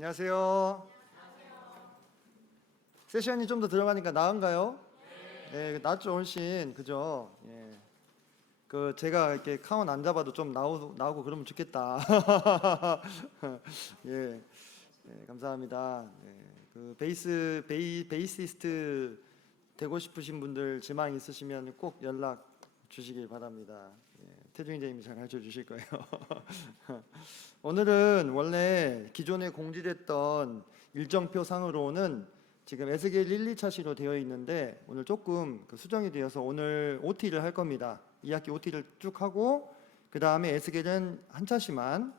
안녕하세요. 세션이 좀 더 들어가니까 나은가요? 네, 낫죠 훨씬. 그죠? 예. 그 제가 이렇게 카운 안 잡아도 좀 나오고 그러면 좋겠다. 예, 감사합니다. 예, 그 베이시스트 되고 싶으신 분들 지망 있으시면 꼭 연락 주시길 바랍니다. 예, 태중이 선생님이 잘 가르쳐 주실 거예요. 오늘은 원래 기존에 공지됐던 일정표 상으로는 지금 에스겔 1, 2차시로 되어 있는데 오늘 조금 수정이 되어서 오늘 OT를 할 겁니다. 2학기 OT를 쭉 하고 그 다음에 에스겔은 한 차시만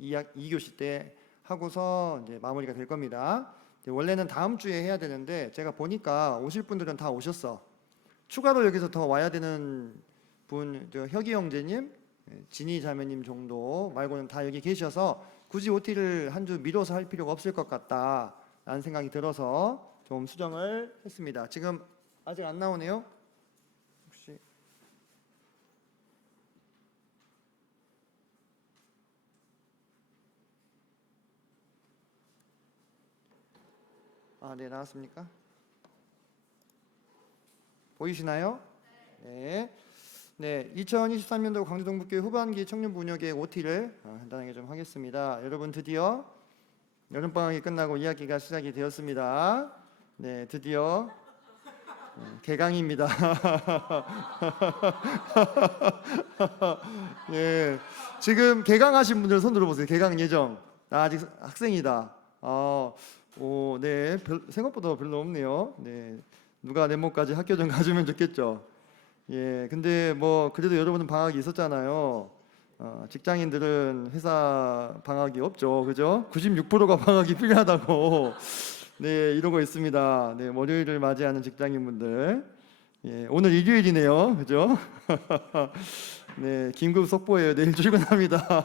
2교시 때 하고서 이제 마무리가 될 겁니다. 원래는 다음 주에 해야 되는데 제가 보니까 오실 분들은 다 오셨어. 추가로 여기서 더 와야 되는 분, 혁이 형제님, 진희 자매님 정도 말고는 다 여기 계셔서 굳이 OT를 한 주 미뤄서 할 필요가 없을 것 같다라는 생각이 들어서 좀 수정을 했습니다. 지금 아직 안 나오네요. 혹시 네, 나왔습니까? 보이시나요? 네. 네, 2023년도 광주동북교회 후반기 청년부 운영계획 OT를 간단하게 좀 하겠습니다. 여러분 드디어 여름방학이 끝나고 2학기가 시작이 되었습니다. 네, 드디어 개강입니다. 예, 지금 개강하신 분들 손 들어보세요. 개강 예정. 나 아직 학생이다. 네, 생각보다 별로 없네요. 네, 누가 내모까지 학교 좀 가주면 좋겠죠. 예, 근데 뭐 그래도 여러분은 방학이 있었잖아요. 직장인들은 회사 방학이 없죠, 그죠? 96%가 방학이 필요하다고 네 이러고 있습니다. 네, 월요일을 맞이하는 직장인분들, 예, 오늘 일요일이네요, 그죠? 네, 긴급 속보예요. 내일 출근합니다.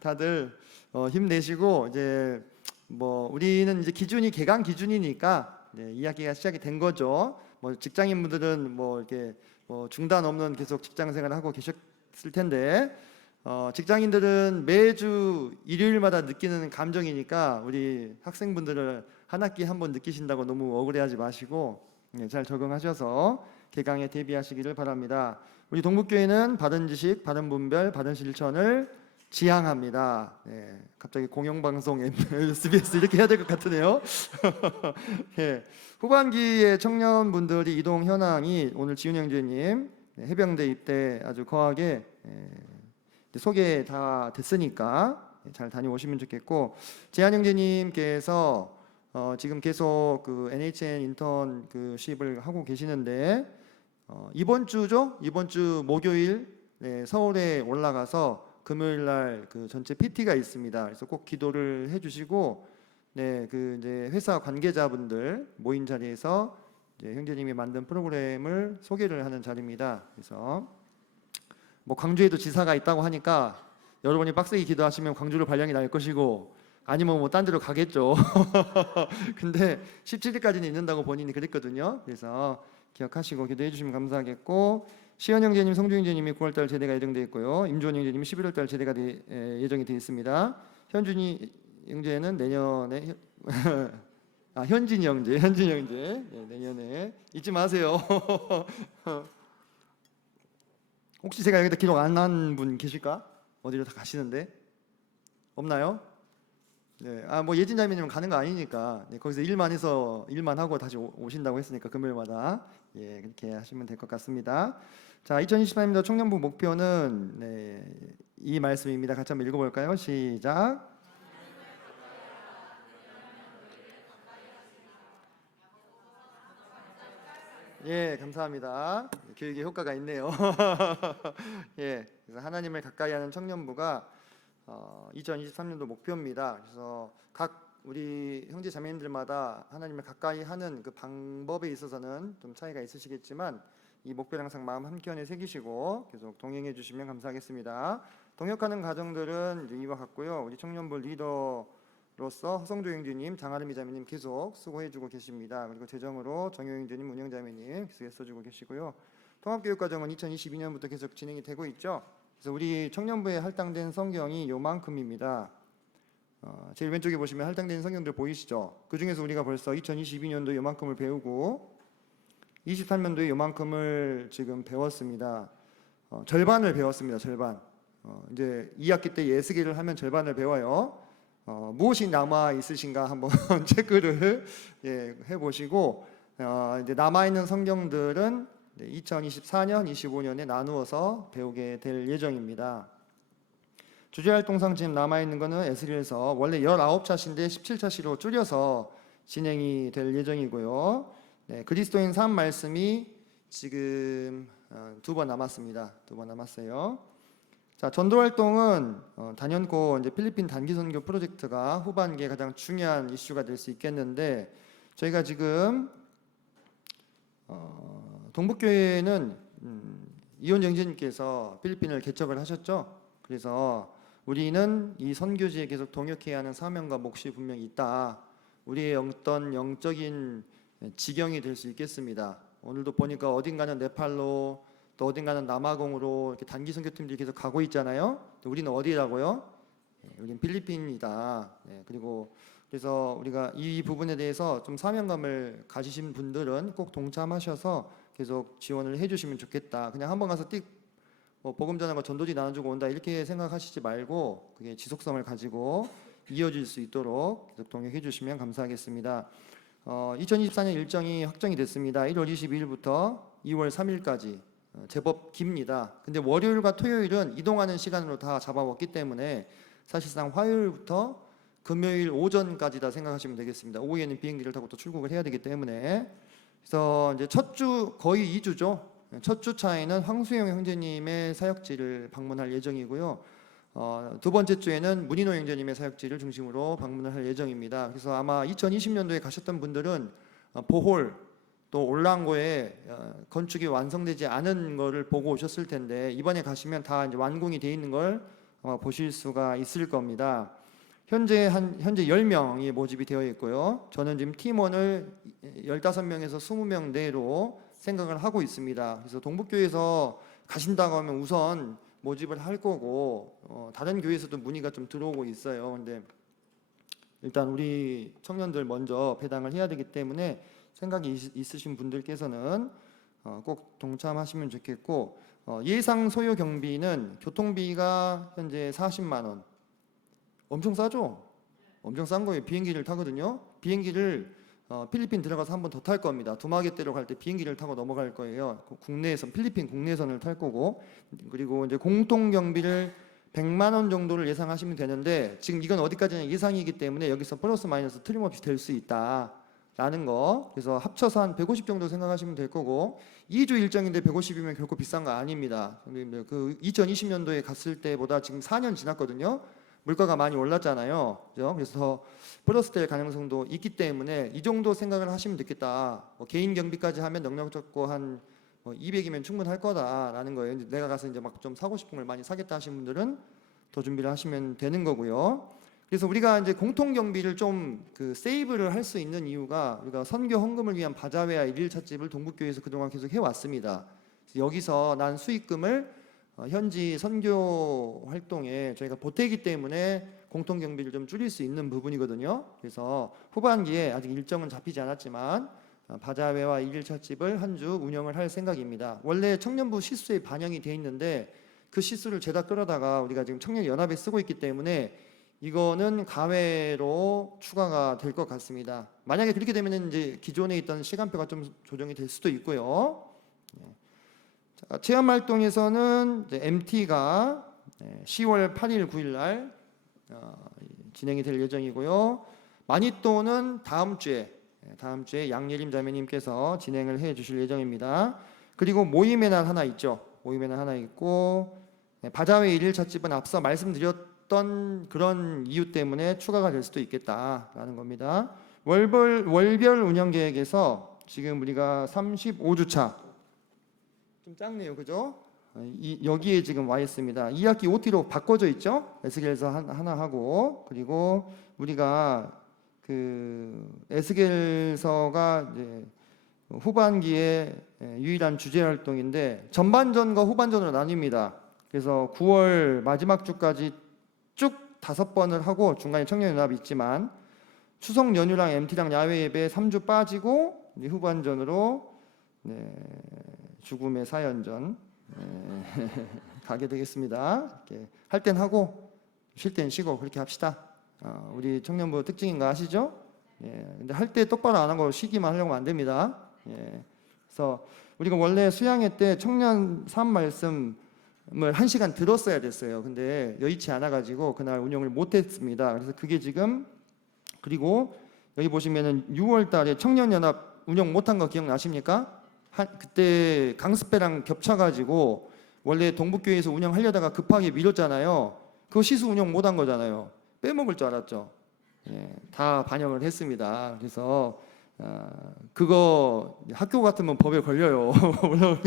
다들 힘내시고 이제 뭐 우리는 이제 기준이 개강 기준이니까 2학기가 시작이 된 거죠. 뭐 직장인분들은 뭐 이렇게 뭐 중단 없는 계속 직장 생활을 하고 계셨을 텐데 직장인들은 매주 일요일마다 느끼는 감정이니까 우리 학생분들을 한 학기에 한 번 느끼신다고 너무 억울해하지 마시고 잘 적응하셔서 개강에 대비하시기를 바랍니다. 우리 동북교회는 바른 지식, 바른 분별, 바른 실천을 지향합니다. 네, 갑자기 공영방송 SBS 이렇게 해야 될 것 같으네요. 예, 후반기에 청년분들이 이동 현황이 오늘 지훈 형제님 해병대 입대 아주 거하게 소개 다 됐으니까 잘 다녀오시면 좋겠고, 재한 형제님께서 지금 계속 그 NHN 인턴 그 시입을 하고 계시는데 이번 주죠? 이번 주 목요일 서울에 올라가서 금요일 날 그 전체 PT가 있습니다. 그래서 꼭 기도를 해주시고, 그 이제 회사 관계자분들 모인 자리에서 이제 형제님이 만든 프로그램을 소개를 하는 자리입니다. 그래서 뭐 광주에도 지사가 있다고 하니까 여러분이 빡세게 기도하시면 광주로 발령이 날 것이고 아니면 뭐 딴 데로 가겠죠. 근데 17일까지는 있는다고 본인이 그랬거든요. 그래서 기억하시고 기도해 주시면 감사하겠고, 시현 형제님, 성주 형제님이 9월달 제대가 예정되어 있고요. 임주원 형제님이 11월달 제대가 예정이 되어 있습니다. 현준이 형제는 내년에 현진이 형제 내년에 잊지 마세요. 혹시 제가 여기다 기록 안 한 분 계실까? 어디로 다 가시는데 없나요? 네, 뭐 예진 자매님은 가는 거 아니니까 거기서 일만 하고 다시 오신다고 했으니까 금요일마다 그렇게 하시면 될 것 같습니다. 자, 2024년도 청년부 목표는 이 말씀입니다. 같이 한번 읽어볼까요? 시작. 예, 감사합니다. 교육의 효과가 있네요. 그래서 하나님을 가까이 하는 청년부가 2023년도 목표입니다. 그래서 각 우리 형제 자매님들마다 하나님을 가까이 하는 그 방법에 있어서는 좀 차이가 있으시겠지만 이 목표를 항상 마음 한켠에 새기시고 계속 동행해 주시면 감사하겠습니다. 동역하는 가정들은 이와 같고요. 우리 청년부 리더로서 허성조 형제님, 장아름 이자매님 계속 수고해주고 계십니다. 그리고 재정으로 정효 형제님, 운영 자매님 계속 애써주고 계시고요. 통합교육과정은 2022년부터 계속 진행이 되고 있죠. 그래서 우리 청년부에 할당된 성경이 요만큼입니다. 제일 왼쪽에 보시면 할당된 성경들 보이시죠? 그 중에서 우리가 벌써 2022년도에 요만큼을 배우고 23년도에 요만큼을 지금 배웠습니다. 절반을 배웠습니다. 절반. 이제 2학기 때 에스겔을 하면 절반을 배워요. 무엇이 남아 있으신가 한번 체크를 해보시고 이제 남아 있는 성경들은 2024년, 25년에 나누어서 배우게 될 예정입니다. 주제활동상 지금 남아 있는 거는 에스겔서 원래 19차시인데 17차시로 줄여서 진행이 될 예정이고요. 그리스도인 삶 말씀이 지금 2번 남았습니다. 2번 남았어요. 자, 전도 활동은 단연코 이제 필리핀 단기 선교 프로젝트가 후반기에 가장 중요한 이슈가 될 수 있겠는데, 저희가 지금 동북교회는 이혼 영재님께서 필리핀을 개척을 하셨죠. 그래서 우리는 이 선교지에 계속 동역해야 하는 사명과 몫이 분명히 있다. 우리의 어떤 영적인 지경이 될 수 있겠습니다. 오늘도 보니까 어딘가는 네팔로, 또 어딘가는 남아공으로 이렇게 단기 선교팀들이 계속 가고 있잖아요. 우리는 어디라고요? 우리는 필리핀이다. 그리고 그래서 우리가 이 부분에 대해서 좀 사명감을 가지신 분들은 꼭 동참하셔서 계속 지원을 해주시면 좋겠다. 그냥 한번 가서 복음 전하고 전도지 나눠주고 온다 이렇게 생각하시지 말고 그게 지속성을 가지고 이어질 수 있도록 계속 동역해 주시면 감사하겠습니다. 2024년 일정이 확정이 됐습니다. 1월 22일부터 2월 3일까지 제법 깁니다. 근데 월요일과 토요일은 이동하는 시간으로 다 잡아왔기 때문에 사실상 화요일부터 금요일 오전까지다 생각하시면 되겠습니다. 오후에는 비행기를 타고 또 출국을 해야 되기 때문에, 그래서 이제 첫 주 거의 2주죠. 첫 주 차에는 황수영 형제님의 사역지를 방문할 예정이고요. 두 번째 주에는 문인호 형제님의 사역지를 중심으로 방문을 할 예정입니다. 그래서 아마 2020년도에 가셨던 분들은 보홀 또 올랑고에 건축이 완성되지 않은 거를 보고 오셨을 텐데, 이번에 가시면 다 이제 완공이 되어 있는 걸 아마 보실 수가 있을 겁니다. 현재 10명이 모집이 되어 있고요. 저는 지금 팀원을 15명에서 20명 내로 생각을 하고 있습니다. 그래서 동북교회에서 가신다고 하면 우선 모집을 할 거고, 다른 교회에서도 문의가 좀 들어오고 있어요. 근데 일단 우리 청년들 먼저 배당을 해야 되기 때문에 생각이 있으신 분들께서는 꼭 동참하시면 좋겠고, 예상 소요 경비는 교통비가 현재 40만 원. 엄청 싸죠? 엄청 싼 거예요. 비행기를 타거든요. 비행기를 필리핀 들어가서 한 번 더 탈 겁니다. 두마게떼로 갈 때 비행기를 타고 넘어갈 거예요. 국내선, 필리핀 국내선을 탈 거고, 그리고 이제 공통 경비를 100만 원 정도를 예상하시면 되는데, 지금 이건 어디까지나 예상이기 때문에 여기서 플러스 마이너스 틀림없이 될 수 있다라는 거. 그래서 합쳐서 한 150 정도 생각하시면 될 거고, 2주 일정인데 150이면 결코 비싼 거 아닙니다. 그 2020년도에 갔을 때보다 지금 4년 지났거든요. 물가가 많이 올랐잖아요. 그죠? 그래서 플러스 될 가능성도 있기 때문에 이 정도 생각을 하시면 되겠다. 개인 경비까지 하면 넉넉 잡고 한 200이면 충분할 거다라는 거예요. 내가 가서 이제 막 좀 사고 싶은 걸 많이 사겠다 하시는 분들은 더 준비를 하시면 되는 거고요. 그래서 우리가 이제 공통 경비를 좀 세이브를 할 수 있는 이유가, 우리가 선교 헌금을 위한 바자회와 일일 찻집을 동북교회에서 그동안 계속 해왔습니다. 여기서 난 수익금을 현지 선교 활동에 저희가 보태기 때문에 공통 경비를 좀 줄일 수 있는 부분이거든요. 그래서 후반기에 아직 일정은 잡히지 않았지만 바자회와 일일 찻집을 한 주 운영을 할 생각입니다. 원래 청년부 시수에 반영이 돼 있는데 그 시수를 죄다 끌어다가 우리가 지금 청년연합에 쓰고 있기 때문에 이거는 가회로 추가가 될 것 같습니다. 만약에 그렇게 되면 이제 기존에 있던 시간표가 좀 조정이 될 수도 있고요. 체험 활동에서는 MT가 10월 8일, 9일 날 진행이 될 예정이고요. 마니또는 다음 주에 양예림 자매님께서 진행을 해 주실 예정입니다. 그리고 모임의 날 하나 있죠. 모임의 날 하나 있고, 바자회 일일 찻집은 앞서 말씀드렸던 그런 이유 때문에 추가가 될 수도 있겠다라는 겁니다. 월별 운영 계획에서 지금 우리가 35주차 좀 작네요, 그죠? 여기에 지금 와 있습니다. 2학기 OT로 바꿔져 있죠? 에스겔서 하나 하고, 그리고 우리가 에스겔서가 이제 후반기에 유일한 주제 활동인데 전반전과 후반전으로 나뉩니다. 그래서 9월 마지막 주까지 쭉 5번을 하고 중간에 청년연합이 있지만 추석 연휴랑 MT랑 야외 예배 3주 빠지고 이제 후반전으로 네, 죽음의 사연전 가게 되겠습니다. 이렇게 할 땐 하고 쉴 땐 쉬고 그렇게 합시다. 우리 청년부 특징인 거 아시죠? 예, 근데 할 때 똑바로 안 하고 쉬기만 하려고 하면 안 됩니다. 예, 그래서 우리가 원래 수양회 때 청년 삶 말씀을 1시간 들었어야 됐어요. 근데 여의치 않아가지고 그날 운영을 못했습니다. 그래서 그게 지금 그리고 여기 보시면은 6월달에 청년연합 운영 못한 거 기억나십니까? 그때 강습회랑 겹쳐가지고 원래 동북교회에서 운영하려다가 급하게 미뤘잖아요. 그거 시수 운영 못한 거잖아요. 빼먹을 줄 알았죠. 예, 다 반영을 했습니다. 그래서 그거 학교 같으면 법에 걸려요. 물론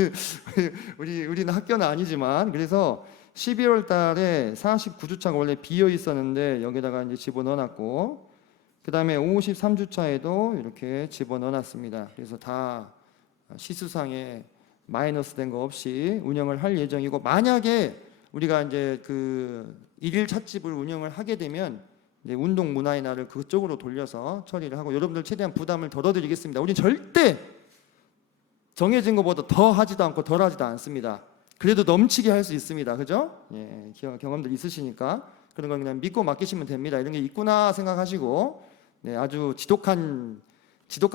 우리는 학교는 아니지만 그래서 12월 달에 49주차가 원래 비어 있었는데 여기다가 이제 집어넣어놨고 그 다음에 53주차에도 이렇게 집어넣어놨습니다. 그래서 다 시수상에 마이너스 된 거 없이 운영을 할 예정이고 만약에 우리가 이제 그 일일 찻집을 운영을 하게 되면 이제 운동 문화의 날을 그쪽으로 돌려서 처리를 하고 여러분들 최대한 부담을 덜어드리겠습니다. 우린 절대 정해진 것보다 더 하지도 않고 덜 하지도 않습니다. 그래도 넘치게 할 수 있습니다. 그죠? 예, 경험들 있으시니까 그런 건 그냥 믿고 맡기시면 됩니다. 이런 게 있구나 생각하시고 네, 아주 지독한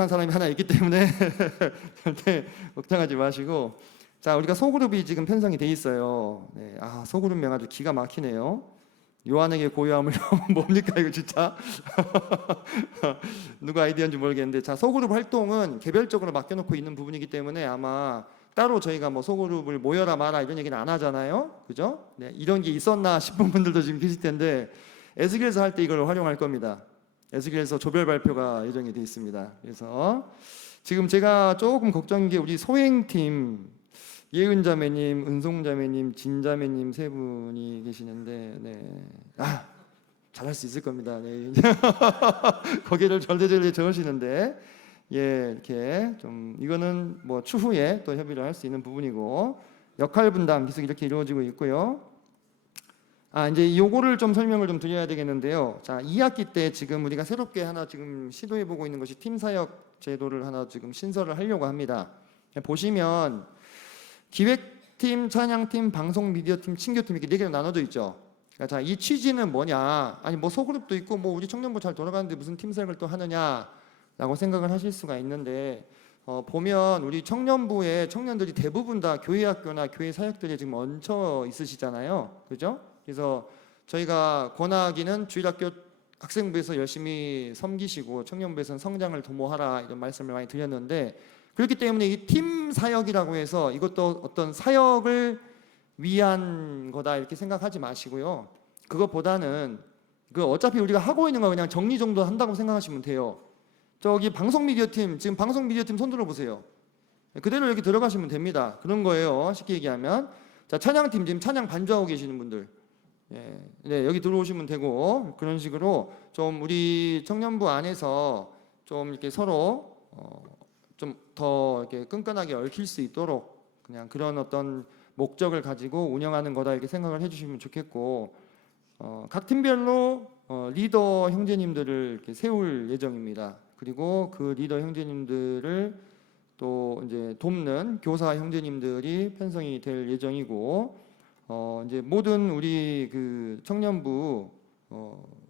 사람이 하나 있기 때문에 절대 걱정하지 마시고 자 우리가 소그룹이 지금 편성이 돼 있어요. 네, 소그룹명 아주 기가 막히네요. 요한에게 고요함을 뭡니까 이거 진짜 누가 아이디어인지 모르겠는데 자 소그룹 활동은 개별적으로 맡겨놓고 있는 부분이기 때문에 아마 따로 저희가 뭐 소그룹을 모여라 마라 이런 얘기는 안 하잖아요. 그죠? 네, 이런 게 있었나 싶은 분들도 지금 계실 텐데 에스겔서 할 때 이걸 활용할 겁니다. 에스겔서 조별 발표가 예정이 되어 있습니다. 그래서 지금 제가 조금 걱정인 게 우리 소행팀 예은자매님, 은송자매님, 진자매님 세 분이 계시는데 네. 잘할 수 있을 겁니다. 네. 거기를 절대절대 적으시는데 예, 이렇게 좀 이거는 뭐 추후에 또 협의를 할 수 있는 부분이고 역할 분담 계속 이렇게 이루어지고 있고요. 이제 요거를 좀 설명을 좀 드려야 되겠는데요. 자, 2학기 때 지금 우리가 새롭게 하나 지금 시도해 보고 있는 것이 팀 사역 제도를 하나 지금 신설을 하려고 합니다. 보시면 기획팀, 찬양팀, 방송 미디어팀, 친교팀 이렇게 4개로 나눠져 있죠. 자, 이 취지는 뭐냐? 아니 뭐 소그룹도 있고 뭐 우리 청년부 잘 돌아가는데 무슨 팀 사역을 또 하느냐라고 생각을 하실 수가 있는데 보면 우리 청년부의 청년들이 대부분 다 교회 학교나 교회 사역들에 지금 얹혀 있으시잖아요. 그죠? 그래서 저희가 권하기는 주일학교 학생부에서 열심히 섬기시고 청년부에서는 성장을 도모하라 이런 말씀을 많이 드렸는데 그렇기 때문에 이 팀 사역이라고 해서 이것도 어떤 사역을 위한 거다 이렇게 생각하지 마시고요. 그것보다는 어차피 우리가 하고 있는 거 그냥 정리 정도 한다고 생각하시면 돼요. 저기 방송 미디어 팀 지금 방송 미디어 팀 손 들어보세요. 그대로 여기 들어가시면 됩니다. 그런 거예요. 쉽게 얘기하면 자 찬양팀 지금 찬양 반주하고 계시는 분들 네, 여기 들어오시면 되고 그런 식으로 좀 우리 청년부 안에서 좀 이렇게 서로 좀 더 이렇게 끈끈하게 얽힐 수 있도록 그냥 그런 어떤 목적을 가지고 운영하는 거다 이렇게 생각을 해주시면 좋겠고 각 팀별로 리더 형제님들을 이렇게 세울 예정입니다. 그리고 그 리더 형제님들을 또 이제 돕는 교사 형제님들이 편성이 될 예정이고 이제 모든 우리 그 청년부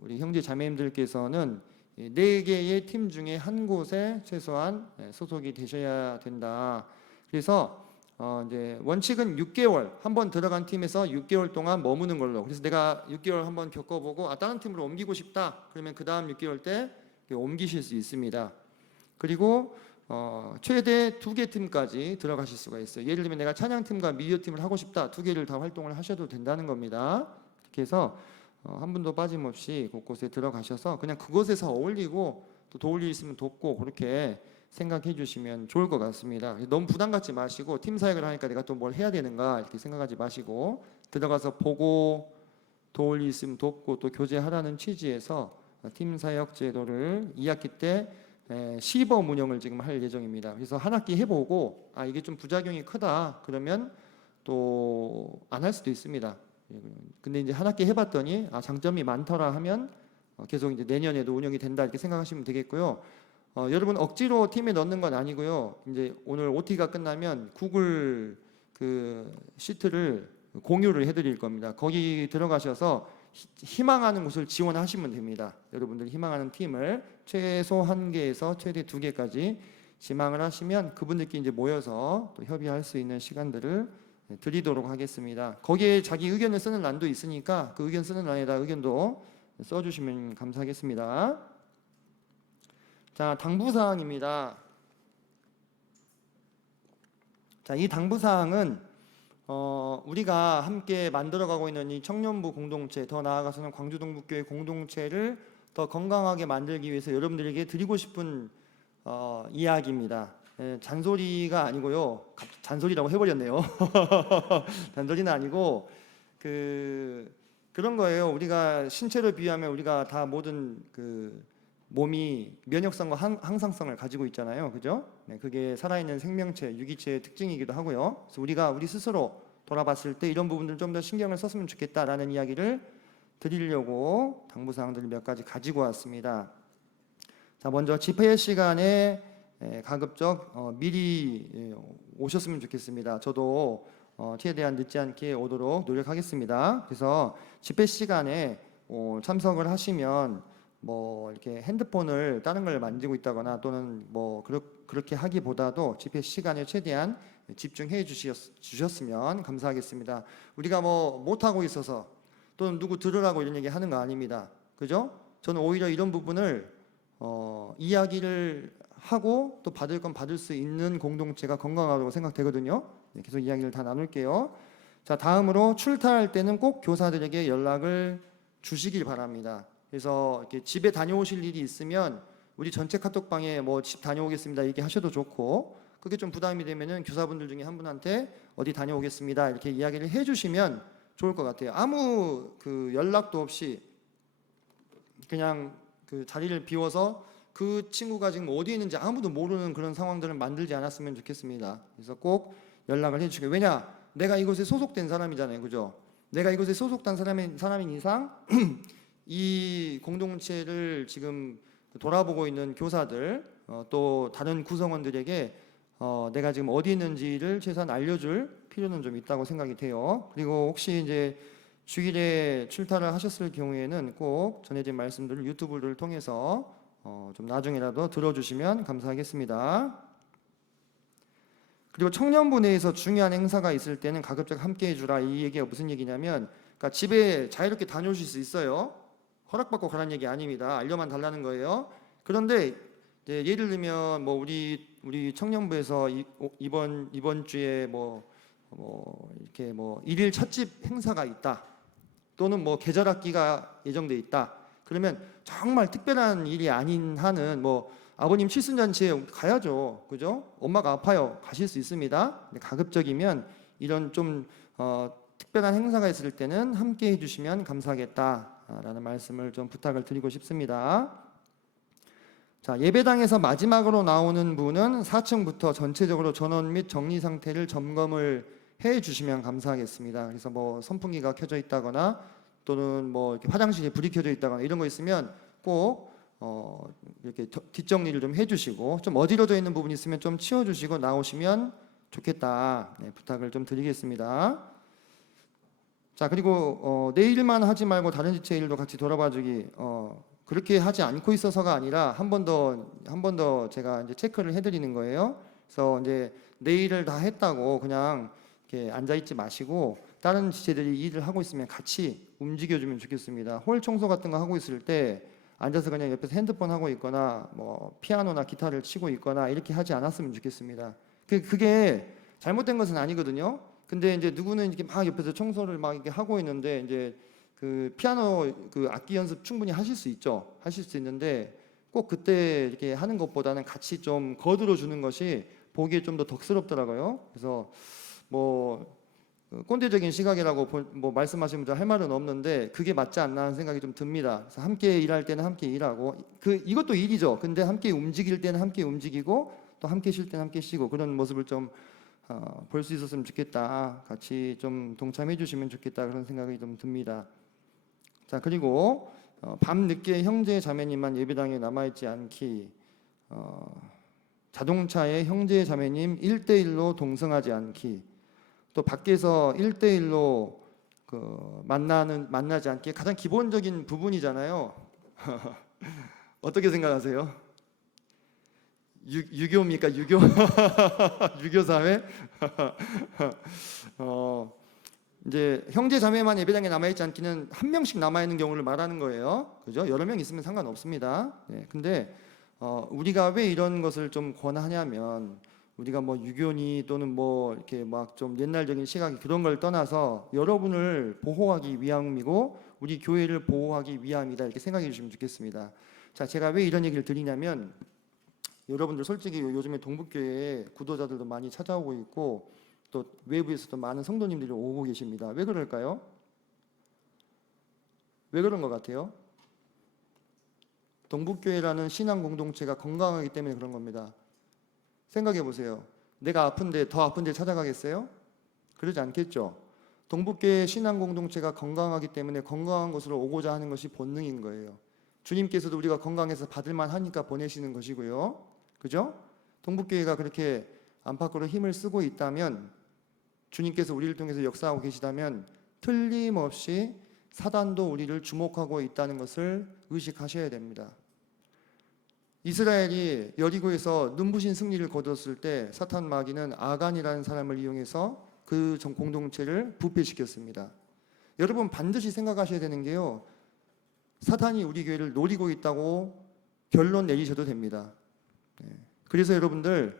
우리 형제 자매님들께서는 4개의 팀 중에 한 곳에 최소한 소속이 되셔야 된다. 그래서 이제 원칙은 6개월 한번 들어간 팀에서 6개월 동안 머무는 걸로. 그래서 내가 6개월 한번 겪어보고 다른 팀으로 옮기고 싶다. 그러면 그 다음 6개월 때 옮기실 수 있습니다. 그리고 최대 2개 팀까지 들어가실 수가 있어요. 예를 들면 내가 찬양팀과 미디어팀을 하고 싶다. 2개를 다 활동을 하셔도 된다는 겁니다. 그렇게 해서 한 분도 빠짐없이 곳곳에 들어가셔서 그냥 그곳에서 어울리고 또 도울 일 있으면 돕고 그렇게 생각해 주시면 좋을 것 같습니다. 너무 부담 갖지 마시고 팀 사역을 하니까 내가 또 뭘 해야 되는가 이렇게 생각하지 마시고 들어가서 보고 도울 일 있으면 돕고 또 교제하라는 취지에서 팀 사역 제도를 2학기 때 시범 운영을 지금 할 예정입니다. 그래서 한 학기 해보고 이게 좀 부작용이 크다 그러면 또 안 할 수도 있습니다. 근데 이제 한 학기 해봤더니 장점이 많더라 하면 계속 이제 내년에도 운영이 된다 이렇게 생각하시면 되겠고요. 여러분 억지로 팀에 넣는 건 아니고요. 이제 오늘 OT가 끝나면 구글 그 시트를 공유를 해드릴 겁니다. 거기 들어가셔서 희망하는 곳을 지원하시면 됩니다. 여러분들 희망하는 팀을 최소 1개에서 최대 2개까지 지망을 하시면 그분들끼리 이제 모여서 또 협의할 수 있는 시간들을 드리도록 하겠습니다. 거기에 자기 의견을 쓰는欄도 있으니까 그 의견 쓰는欄에다 의견도 써주시면 감사하겠습니다. 자, 당부사항입니다. 자, 이 당부사항은 우리가 함께 만들어가고 있는 이 청년부 공동체, 더 나아가서는 광주동북교회 공동체를 더 건강하게 만들기 위해서 여러분들에게 드리고 싶은 이야기입니다. 잔소리가 아니고요. 잔소리라고 해버렸네요. 잔소리는 아니고 그런 거예요. 우리가 신체로 비유하면 우리가 다 모든 몸이 면역성과 항상성을 가지고 있잖아요. 그죠? 네, 그게 살아있는 생명체, 유기체의 특징이기도 하고요. 그래서 우리가 우리 스스로 돌아봤을 때 이런 부분들 좀 더 신경을 썼으면 좋겠다라는 이야기를 드리려고 당부사항들을 몇 가지 가지고 왔습니다. 자, 먼저 집회 시간에 가급적 미리 오셨으면 좋겠습니다. 저도 최대한 늦지 않게 오도록 노력하겠습니다. 그래서 집회 시간에 참석을 하시면 뭐 이렇게 핸드폰을 다른 걸 만지고 있다거나 또는 뭐 그렇게 하기보다도 집회 시간에 최대한 집중해 주셨으면 감사하겠습니다. 우리가 뭐 못하고 있어서 또는 누구 들으라고 이런 얘기 하는 거 아닙니다. 그죠? 저는 오히려 이런 부분을 이야기를 하고 또 받을 건 받을 수 있는 공동체가 건강하다고 생각되거든요. 네, 계속 이야기를 다 나눌게요. 자, 다음으로 출타할 때는 꼭 교사들에게 연락을 주시길 바랍니다. 그래서 이렇게 집에 다녀오실 일이 있으면 우리 전체 카톡방에 뭐 집 다녀오겠습니다 얘기하셔도 좋고, 그게 좀 부담이 되면은 교사분들 중에 한 분한테 어디 다녀오겠습니다 이렇게 이야기를 해주시면 좋을 것 같아요. 아무 연락도 없이 그냥 자리를 비워서 그 친구가 지금 어디에 있는지 아무도 모르는 그런 상황들을 만들지 않았으면 좋겠습니다. 그래서 꼭 연락을 해주시고, 왜냐, 내가 이곳에 소속된 사람이잖아요, 그죠? 내가 이곳에 소속된 사람인 이상 이 공동체를 지금 돌아보고 있는 교사들 또 다른 구성원들에게 내가 지금 어디 있는지를 최소한 알려줄 필요는 좀 있다고 생각이 돼요. 그리고 혹시 이제 주일에 출타를 하셨을 경우에는 꼭 전해진 말씀들을 유튜브를 통해서 좀 나중에라도 들어주시면 감사하겠습니다. 그리고 청년부 내에서 중요한 행사가 있을 때는 가급적 함께 해주라. 이 얘기가 무슨 얘기냐면, 그러니까 집에 자유롭게 다녀오실 수 있어요. 허락받고 가라는 얘기 아닙니다. 알려만 달라는 거예요. 그런데 예를 들면 뭐 우리 청년부에서 이번 주에 뭐 이렇게 뭐 일일 찻집 행사가 있다, 또는 뭐 계절학기가 예정돼 있다. 그러면 정말 특별한 일이 아닌 한은 뭐 아버님 칠순잔치에 가야죠, 그죠? 엄마가 아파요, 가실 수 있습니다. 가급적이면 이런 좀 특별한 행사가 있을 때는 함께 해주시면 감사하겠다라는 말씀을 좀 부탁을 드리고 싶습니다. 자, 예배당에서 마지막으로 나오는 분은 4층부터 전체적으로 전원 및 정리 상태를 점검을 해 주시면 감사하겠습니다. 그래서 뭐 선풍기가 켜져 있다거나 또는 뭐 이렇게 화장실에 불이 켜져 있다거나 이런 거 있으면 꼭 이렇게 뒷정리를 좀 해주시고, 좀 어지러져 있는 부분이 있으면 좀 치워주시고 나오시면 좋겠다, 네, 부탁을 좀 드리겠습니다. 자, 그리고 내일만 하지 말고 다른 지체 일도 같이 돌아봐주기. 그렇게 하지 않고 있어서가 아니라 한 번 더 제가 이제 체크를 해드리는 거예요. 그래서 이제 내일을 다 했다고 그냥 이렇게 앉아 있지 마시고 다른 지체들이 일을 하고 있으면 같이 움직여주면 좋겠습니다. 홀 청소 같은 거 하고 있을 때 앉아서 그냥 옆에서 핸드폰 하고 있거나 뭐 피아노나 기타를 치고 있거나 이렇게 하지 않았으면 좋겠습니다. 그게 잘못된 것은 아니거든요. 근데 이제 누구는 이렇게 막 옆에서 청소를 막 이렇게 하고 있는데 이제 피아노 악기 연습 충분히 하실 수 있죠. 하실 수 있는데 꼭 그때 이렇게 하는 것보다는 같이 좀 거들어 주는 것이 보기에 좀 더 덕스럽더라고요. 그래서 뭐 꼰대적인 시각이라고 뭐 말씀하시는 분들 할 말은 없는데 그게 맞지 않나 하는 생각이 좀 듭니다. 그래서 함께 일할 때는 함께 일하고, 이것도 일이죠. 근데 함께 움직일 때는 함께 움직이고 또 함께 쉴 때는 함께 쉬고, 그런 모습을 좀 볼 수 있었으면 좋겠다. 같이 좀 동참해 주시면 좋겠다. 그런 생각이 좀 듭니다. 자, 그리고 밤 늦게 형제 자매님만 예배당에 남아있지 않기, 자동차에 형제 자매님 1대1로 동승하지 않기, 또 밖에서 1대1로 만나지 않기, 가장 기본적인 부분이잖아요. 어떻게 생각하세요? 유교입니까? 유교? 유교 사회? 이제 형제 자매만 예배당에 남아있지 않기는 한 명씩 남아있는 경우를 말하는 거예요. 그죠? 여러 명 있으면 상관없습니다. 네, 근데 우리가 왜 이런 것을 좀 권하냐면, 우리가 뭐 유교니 또는 뭐 이렇게 막 좀 옛날적인 시각이 그런 걸 떠나서 여러분을 보호하기 위함이고 우리 교회를 보호하기 위함이다, 이렇게 생각해 주시면 좋겠습니다. 자, 제가 왜 이런 얘기를 드리냐면, 여러분들 솔직히 요즘에 동북교회에 구도자들도 많이 찾아오고 있고 또 외부에서도 많은 성도님들이 오고 계십니다. 왜 그럴까요? 왜 그런 것 같아요? 동북교회라는 신앙 공동체가 건강하기 때문에 그런 겁니다. 생각해 보세요. 내가 아픈데 더 아픈데 찾아가겠어요? 그러지 않겠죠. 동북교회 신앙 공동체가 건강하기 때문에 건강한 곳으로 오고자 하는 것이 본능인 거예요. 주님께서도 우리가 건강해서 받을만 하니까 보내시는 것이고요. 그죠? 동북교회가 그렇게 안팎으로 힘을 쓰고 있다면, 주님께서 우리를 통해서 역사하고 계시다면 틀림없이 사단도 우리를 주목하고 있다는 것을 의식하셔야 됩니다. 이스라엘이 여리고에서 눈부신 승리를 거뒀을 때 사탄 마귀는 아간이라는 사람을 이용해서 그 공동체를 부패시켰습니다. 여러분 반드시 생각하셔야 되는 게요, 사탄이 우리 교회를 노리고 있다고 결론 내리셔도 됩니다. 그래서 여러분들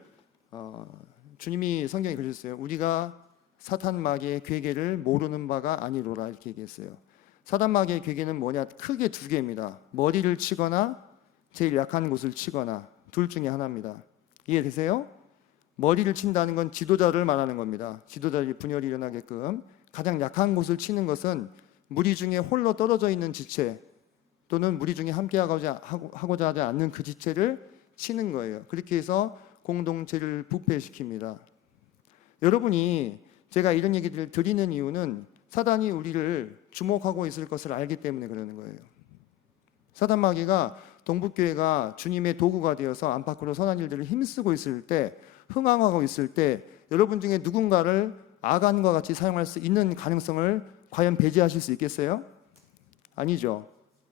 주님이 성경에 그러셨어요. 우리가 사탄 마귀의 괴계를 모르는 바가 아니로라, 이렇게 얘기했어요. 사탄 마귀의 괴계는 뭐냐? 크게 두 개입니다. 머리를 치거나 제일 약한 곳을 치거나, 둘 중에 하나입니다. 이해되세요? 머리를 친다는 건 지도자를 말하는 겁니다. 지도자들이 분열이 일어나게끔. 가장 약한 곳을 치는 것은 무리 중에 홀로 떨어져 있는 지체 또는 무리 중에 함께 하고자 하지 않는 그 지체를 치는 거예요. 그렇게 해서 공동체를 부패시킵니다. 여러분이, 제가 이런 얘기들을 드리는 이유는 사단이 우리를 주목하고 있을 것을 알기 때문에 그러는 거예요. 사단 마귀가 동북교회가 주님의 도구가 되어서 안팎으로 선한 일들을 힘쓰고 있을 때, 흥황하고 있을 때, 여러분 중에 누군가를 아간과 같이 사용할 수 있는 가능성을 과연 배제하실 수 있겠어요? 아니죠.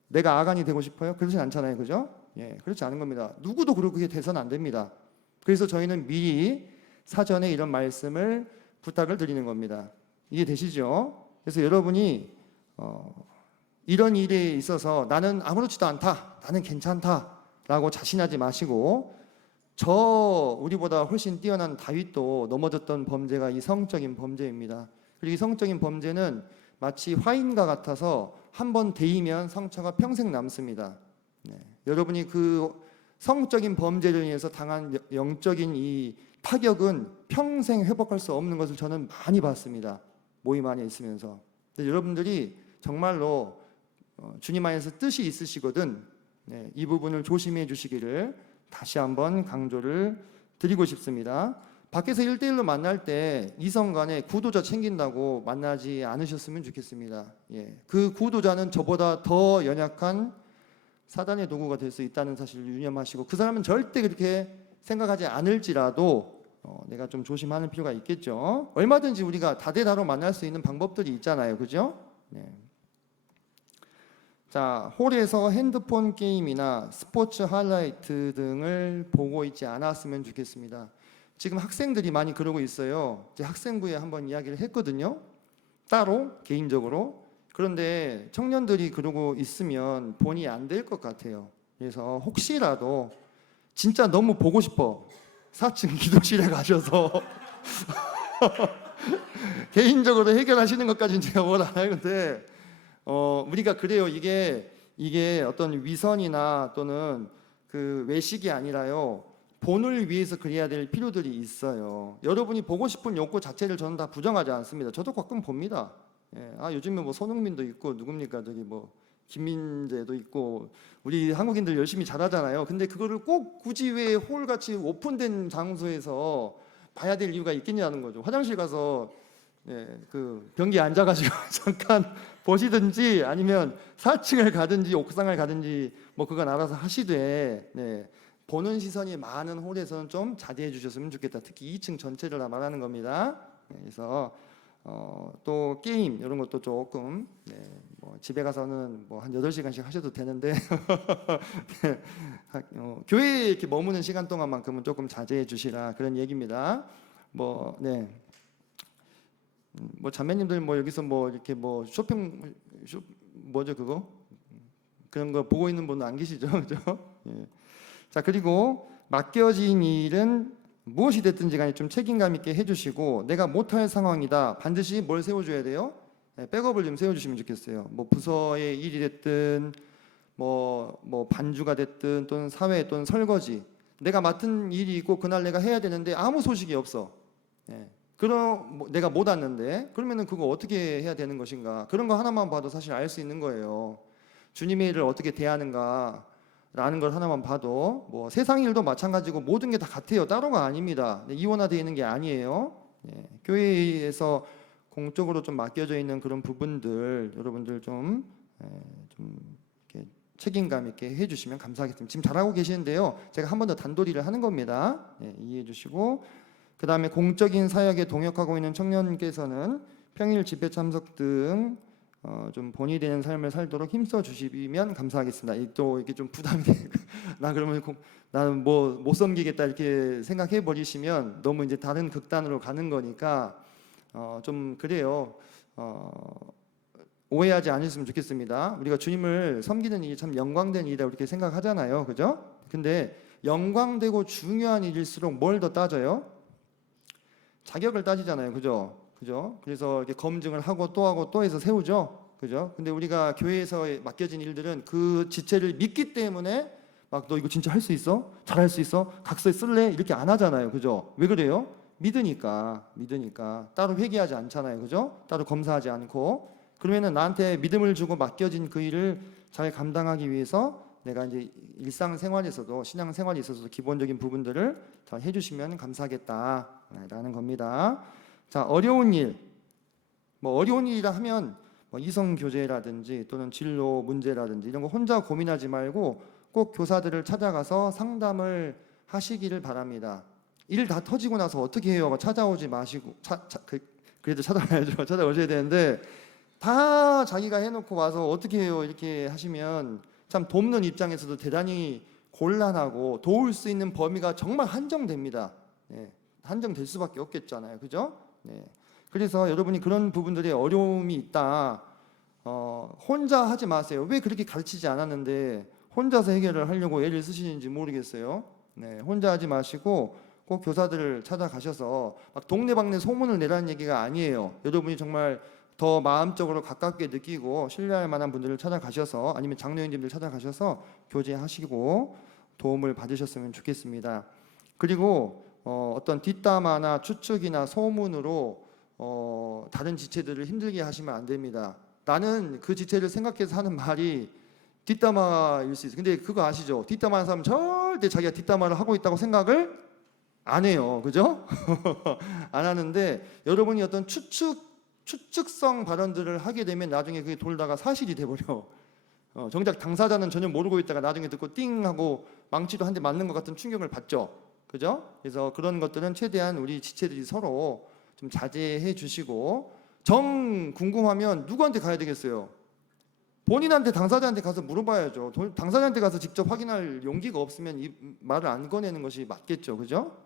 내가 아간이 되고 싶어요? 그렇진 않잖아요. 그죠? 예, 그렇지 않은 겁니다. 누구도 그렇게 돼서는 안 됩니다. 그래서 저희는 미리 사전에 이런 말씀을 부탁을 드리는 겁니다. 이해되시죠? 그래서 여러분이 이런 일에 있어서 나는 아무렇지도 않다, 나는 괜찮다 라고 자신하지 마시고, 우리보다 훨씬 뛰어난 다윗도 넘어졌던 범죄가 이 성적인 범죄입니다. 그리고 이 성적인 범죄는 마치 화인과 같아서 한번 데이면 상처가 평생 남습니다. 여러분이 그 성적인 범죄로 인해서 당한 영적인 이 타격은 평생 회복할 수 없는 것을 저는 많이 봤습니다. 모임 안에 있으면서. 여러분들이 정말로 주님 안에서 뜻이 있으시거든 이 부분을 조심해 주시기를 다시 한번 강조를 드리고 싶습니다. 밖에서 1대1로 만날 때 이성 간에 구도자 챙긴다고 만나지 않으셨으면 좋겠습니다. 그 구도자는 저보다 더 연약한 사단의 도구가 될 수 있다는 사실을 유념하시고, 그 사람은 절대 그렇게 생각하지 않을지라도 내가 좀 조심하는 필요가 있겠죠. 얼마든지 우리가 다대다로 만날 수 있는 방법들이 있잖아요. 그죠? 자, 홀에서 핸드폰 게임이나 스포츠 하이라이트 등을 보고 있지 않았으면 좋겠습니다. 지금 학생들이 많이 그러고 있어요. 이제 학생부에 한번 이야기를 했거든요. 따로 개인적으로. 그런데 청년들이 그러고 있으면 본의 안 될 것 같아요. 그래서 혹시라도 진짜 너무 보고 싶어 4층 기도실에 가셔서 개인적으로 해결하시는 것까지는 제가 몰라요. 근데 우리가 그래요. 이게 어떤 위선이나 또는 그 외식이 아니라요, 본을 위해서 그래야 될 필요들이 있어요. 여러분이 보고 싶은 욕구 자체를 저는 다 부정하지 않습니다. 저도 가끔 봅니다. 요즘에 뭐 손흥민도 있고 누굽니까, 저기 뭐 김민재도 있고 우리 한국인들 열심히 잘하잖아요. 근데 그거를 꼭 굳이 왜 홀같이 오픈된 장소에서 봐야 될 이유가 있겠냐는 거죠. 화장실 가서 그 변기에 앉아가지고 잠깐 보시든지 아니면 4층을 가든지 옥상을 가든지 뭐 그건 알아서 하시되 보는 시선이 많은 홀에서는 좀 자제해 주셨으면 좋겠다. 특히 2층 전체를 다 말하는 겁니다. 그래서 또 게임 이런 것도 조금 뭐 집에 가서는 뭐 한 8시간씩 하셔도 되는데 교회에 이렇게 머무는 시간 동안만큼은 조금 자제해 주시라 그런 얘기입니다. 뭐 뭐 자매님들 뭐 여기서 뭐 이렇게 뭐 뭐죠 그거 그런 거 보고 있는 분은 안 계시죠, 그죠? 예. 자, 그리고 맡겨진 일은 무엇이 됐든지 간에 좀 책임감 있게 해주시고, 내가 못할 상황이다 반드시 뭘 세워줘야 돼요? 백업을 좀 세워주시면 좋겠어요. 뭐 부서의 일이 됐든 뭐 반주가 됐든 또는 사회 또는 설거지, 내가 맡은 일이 있고 그날 내가 해야 되는데 아무 소식이 없어. 그럼 내가 못 왔는데 그러면은 그거 어떻게 해야 되는 것인가? 그런 거 하나만 봐도 사실 알 수 있는 거예요. 주님의 일을 어떻게 대하는가 라는 걸 하나만 봐도 뭐 세상 일도 마찬가지고 모든 게 다 같아요. 따로가 아닙니다. 이원화되어 있는 게 아니에요. 교회에서 공적으로 좀 맡겨져 있는 그런 부분들 여러분들 좀 이렇게 책임감 있게 해주시면 감사하겠습니다. 지금 잘하고 계시는데요. 제가 한 번 더 단도리를 하는 겁니다. 이해해 주시고, 그 다음에 공적인 사역에 동역하고 있는 청년께서는 평일 집회 참석 등 좀 본이 되는 삶을 살도록 힘써 주시면 감사하겠습니다. 또 이게 좀 부담이 나 그러면 나는 뭐 못 섬기겠다 이렇게 생각해 버리시면 너무 이제 다른 극단으로 가는 거니까 좀 그래요. 오해하지 않으셨으면 좋겠습니다. 우리가 주님을 섬기는 일이 참 영광된 일이다 이렇게 생각하잖아요, 그죠? 근데 영광되고 중요한 일일수록 뭘 더 따져요? 자격을 따지잖아요, 그죠? 그래서 이렇게 검증을 하고 또 해서 세우죠, 그죠? 근데 우리가 교회에서 맡겨진 일들은 그 지체를 믿기 때문에 막 너 이거 진짜 할 수 있어? 잘할 수 있어? 각서에 쓸래? 이렇게 안 하잖아요, 그죠? 왜 그래요? 믿으니까 따로 회개하지 않잖아요, 그죠? 따로 검사하지 않고. 그러면은 나한테 믿음을 주고 맡겨진 그 일을 잘 감당하기 위해서 내가 이제 일상생활에서도 신앙생활에 있어서도 기본적인 부분들을 잘 해주시면 감사하겠다라는 겁니다. 자, 어려운 일, 뭐 어려운 일이라 하면 뭐 이성 교제라든지 또는 진로 문제라든지 이런 거 혼자 고민하지 말고 꼭 교사들을 찾아가서 상담을 하시기를 바랍니다. 일 다 터지고 나서 어떻게 해요? 찾아오지 마시고 그래도 찾아와야죠. 찾아오셔야 되는데 다 자기가 해놓고 와서 어떻게 해요? 이렇게 하시면 참 돕는 입장에서도 대단히 곤란하고 도울 수 있는 범위가 정말 한정됩니다. 한정될 수밖에 없겠잖아요, 그죠? 그래서 여러분이 그런 부분들에 어려움이 있다. 혼자 하지 마세요. 왜 그렇게 가르치지 않았는데 혼자서 해결을 하려고 애를 쓰시는지 모르겠어요. 혼자 하지 마시고 꼭 교사들을 찾아가셔서 막 동네방네 소문을 내라는 얘기가 아니에요. 여러분이 정말 더 마음적으로 가깝게 느끼고 신뢰할 만한 분들을 찾아가셔서 아니면 장로님들 찾아가셔서 교제하시고 도움을 받으셨으면 좋겠습니다. 그리고 어떤 뒷담화나 추측이나 소문으로 다른 지체들을 힘들게 하시면 안 됩니다. 나는 그 지체를 생각해서 하는 말이 뒷담화일 수 있어요. 근데 그거 아시죠? 뒷담화하는 사람은 절대 자기가 뒷담화를 하고 있다고 생각을 안 해요, 그죠? 안 하는데 여러분이 어떤 추측성 발언들을 하게 되면 나중에 그게 돌다가 사실이 돼버려. 정작 당사자는 전혀 모르고 있다가 나중에 듣고 띵 하고 망치도 한 대 맞는 것 같은 충격을 받죠, 그죠? 그래서 그런 것들은 최대한 우리 지체들이 서로 좀 자제해 주시고, 정 궁금하면 누구한테 가야 되겠어요? 본인한테 당사자한테 가서 물어봐야죠. 당사자한테 가서 직접 확인할 용기가 없으면 이 말을 안 꺼내는 것이 맞겠죠, 그죠?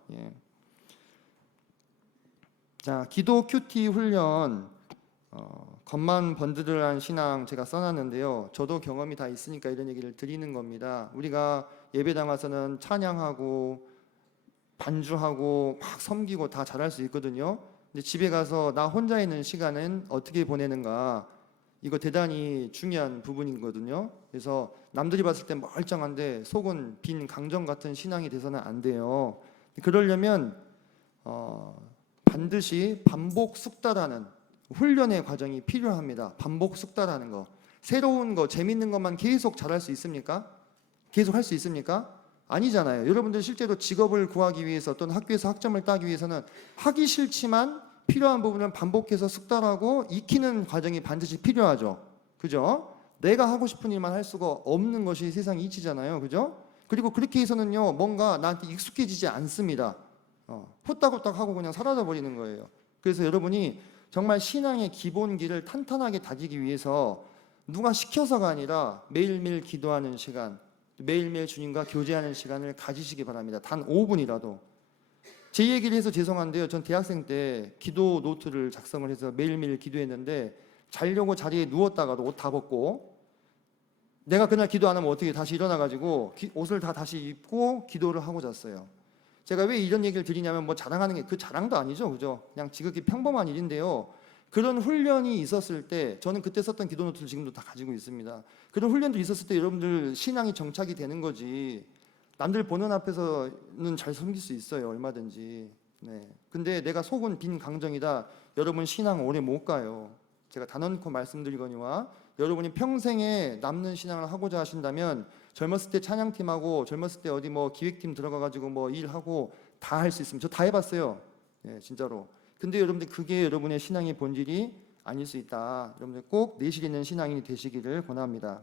자, 기도 큐티 훈련, 겉만 번드르한 신앙 제가 써놨는데요. 저도 경험이 다 있으니까 이런 얘기를 드리는 겁니다. 우리가 예배당 와서는 찬양하고 반주하고 막 섬기고 다 잘할 수 있거든요. 근데 집에 가서 나 혼자 있는 시간은 어떻게 보내는가, 이거 대단히 중요한 부분이거든요. 그래서 남들이 봤을 때 멀쩡한데 속은 빈 강정 같은 신앙이 돼서는 안 돼요. 그러려면 반드시 반복 숙달하는 훈련의 과정이 필요합니다. 반복 숙달하는 거. 새로운 거, 재밌는 것만 계속 잘할 수 있습니까? 계속 할 수 있습니까? 아니잖아요. 여러분들 실제로 직업을 구하기 위해서 또는 학교에서 학점을 따기 위해서는 하기 싫지만 필요한 부분을 반복해서 숙달하고 익히는 과정이 반드시 필요하죠. 그죠? 내가 하고 싶은 일만 할 수가 없는 것이 세상의 이치잖아요. 그죠? 그리고 그렇게 해서는요, 뭔가 나한테 익숙해지지 않습니다. 후딱후딱 하고 그냥 사라져 버리는 거예요. 그래서 여러분이 정말 신앙의 기본기를 탄탄하게 다지기 위해서 누가 시켜서가 아니라 매일매일 기도하는 시간, 매일매일 주님과 교제하는 시간을 가지시기 바랍니다. 단 5분이라도. 제 얘기를 해서 죄송한데요, 전 대학생 때 기도 노트를 작성을 해서 매일매일 기도했는데 자려고 자리에 누웠다가도 옷 다 벗고, 내가 그날 기도 안 하면 어떻게 다시 일어나가지고 옷을 다 다시 입고 기도를 하고 잤어요. 제가 왜 이런 얘기를 드리냐면 뭐 자랑하는 게 그 자랑도 아니죠, 그죠? 그냥 지극히 평범한 일인데요. 그런 훈련이 있었을 때, 저는 그때 썼던 기도 노트를 지금도 다 가지고 있습니다. 그런 훈련도 있었을 때 여러분들 신앙이 정착이 되는 거지. 남들 보는 앞에서는 잘 섬길 수 있어요, 얼마든지. 네. 근데 내가 속은 빈 강정이다. 여러분 신앙 오래 못 가요. 제가 단언코 말씀드리거니와 여러분이 평생에 남는 신앙을 하고자 하신다면 젊었을 때 찬양팀하고 젊었을 때 어디 뭐 기획팀 들어가가지고 뭐 일하고 다 할 수 있으면 저 다 해봤어요. 네, 진짜로. 근데 여러분들 그게 여러분의 신앙의 본질이 아닐 수 있다. 여러분들 꼭 내실 있는 신앙인이 되시기를 권합니다.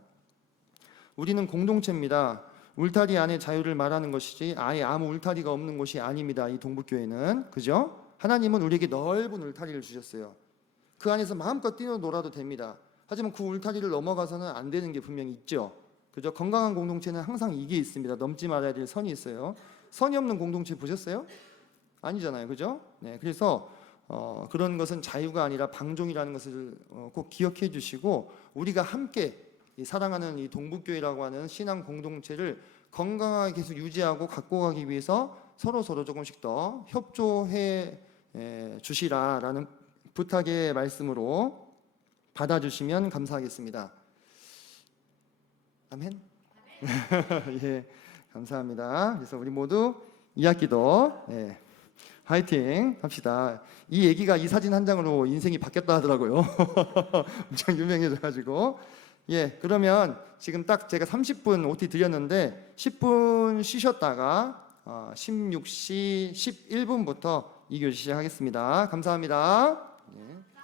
우리는 공동체입니다. 울타리 안에 자유를 말하는 것이지 아예 아무 울타리가 없는 곳이 아닙니다. 이 동북교회는. 그죠? 하나님은 우리에게 넓은 울타리를 주셨어요. 그 안에서 마음껏 뛰어놀아도 됩니다. 하지만 그 울타리를 넘어가서는 안 되는 게 분명히 있죠. 그죠? 건강한 공동체는 항상 이게 있습니다. 넘지 말아야 될 선이 있어요. 선이 없는 공동체 보셨어요? 아니잖아요. 그죠? 네, 그래서 그런 것은 자유가 아니라 방종이라는 것을 꼭 기억해 주시고, 우리가 함께 사랑하는 이 동북교회라고 하는 신앙 공동체를 건강하게 계속 유지하고 갖고 가기 위해서 서로 조금씩 더 협조해 주시라라는 부탁의 말씀으로 받아주시면 감사하겠습니다. 아멘. 예, 감사합니다. 그래서 우리 모두 이 학기도 화이팅 합시다. 이 얘기가 이 사진 한 장으로 인생이 바뀌었다 하더라고요. 엄청 유명해져가지고. 예, 그러면 지금 딱 제가 30분 OT 드렸는데 10분 쉬셨다가 16시 11분부터 2교시 시작하겠습니다. 감사합니다. 예.